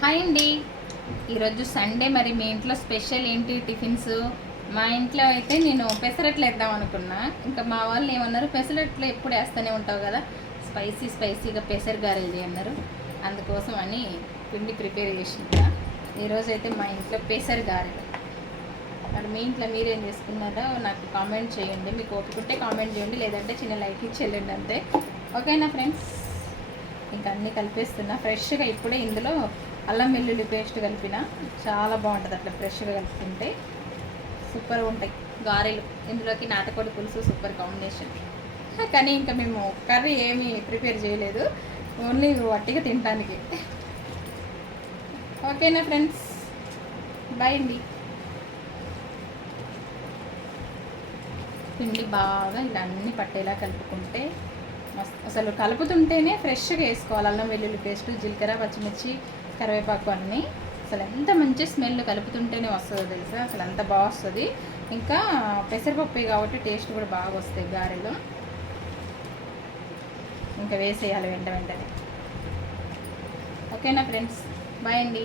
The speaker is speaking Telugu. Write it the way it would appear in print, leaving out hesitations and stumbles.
హాయ్ అండి. ఈరోజు సండే. మరి మీ ఇంట్లో స్పెషల్ ఏంటి టిఫిన్స్? మా ఇంట్లో అయితే నేను పెసరట్లు వేద్దాం అనుకున్నా. ఇంకా మా వాళ్ళు ఏమన్నారు, పెసరట్లు ఎప్పుడు వేస్తూనే ఉంటావు కదా, స్పైసీగా పెసర గారెలు చేయన్నారు. అందుకోసం అని పిండి ప్రిపేర్ చేసిందా. ఈరోజు అయితే మా ఇంట్లో పెసర గారెలు. మరి మీ ఇంట్లో మీరేం చేసుకున్నారో నాకు కామెంట్ చేయండి. మీకు ఒప్పుకుంటే కామెంట్ చేయండి, లేదంటే చిన్న లైక్ ఇచ్చి వెళ్ళండి అంతే. ఓకేనా ఫ్రెండ్స్? ఇంకా అన్నీ కలిపేస్తున్నా ఫ్రెష్గా. ఇప్పుడే ఇందులో అల్లం వెల్లుల్లి పేస్ట్ కలిపిన చాలా బాగుంటుంది. అట్లా ఫ్రెష్గా కలుపుకుంటే సూపర్గా ఉంటాయి గారెలు. ఇందులోకి నాటుకోడి పులుసు సూపర్ కాంబినేషన్. కానీ ఇంకా మేము కర్రీ ఏమీ ప్రిపేర్ చేయలేదు, ఓన్లీ వట్టిగా తినడానికి. ఓకేనా ఫ్రెండ్స్? బాయ్ అండి. పిండి బాగా ఇలా అన్నీ పట్టేలా కలుపుకుంటే అసలు కలుపుతుంటేనే ఫ్రెష్గా వేసుకోవాలి. అల్లం వెల్లుల్లి పేస్ట్, జీలకర్ర, పచ్చిమిర్చి, కరివేపాకు అన్నీ అసలు ఎంత మంచి స్మెల్ కలుపుతుంటేనే వస్తుందో తెలుసా. అసలు అంత బాగా వస్తుంది. ఇంకా పెసరపప్పు కాబట్టి టేస్ట్ కూడా బాగా వస్తాయి గారెలు. ఇంకా వేసేయాలి వెంటనే. ఓకేనా ఫ్రెండ్స్? బాయ్ అండి.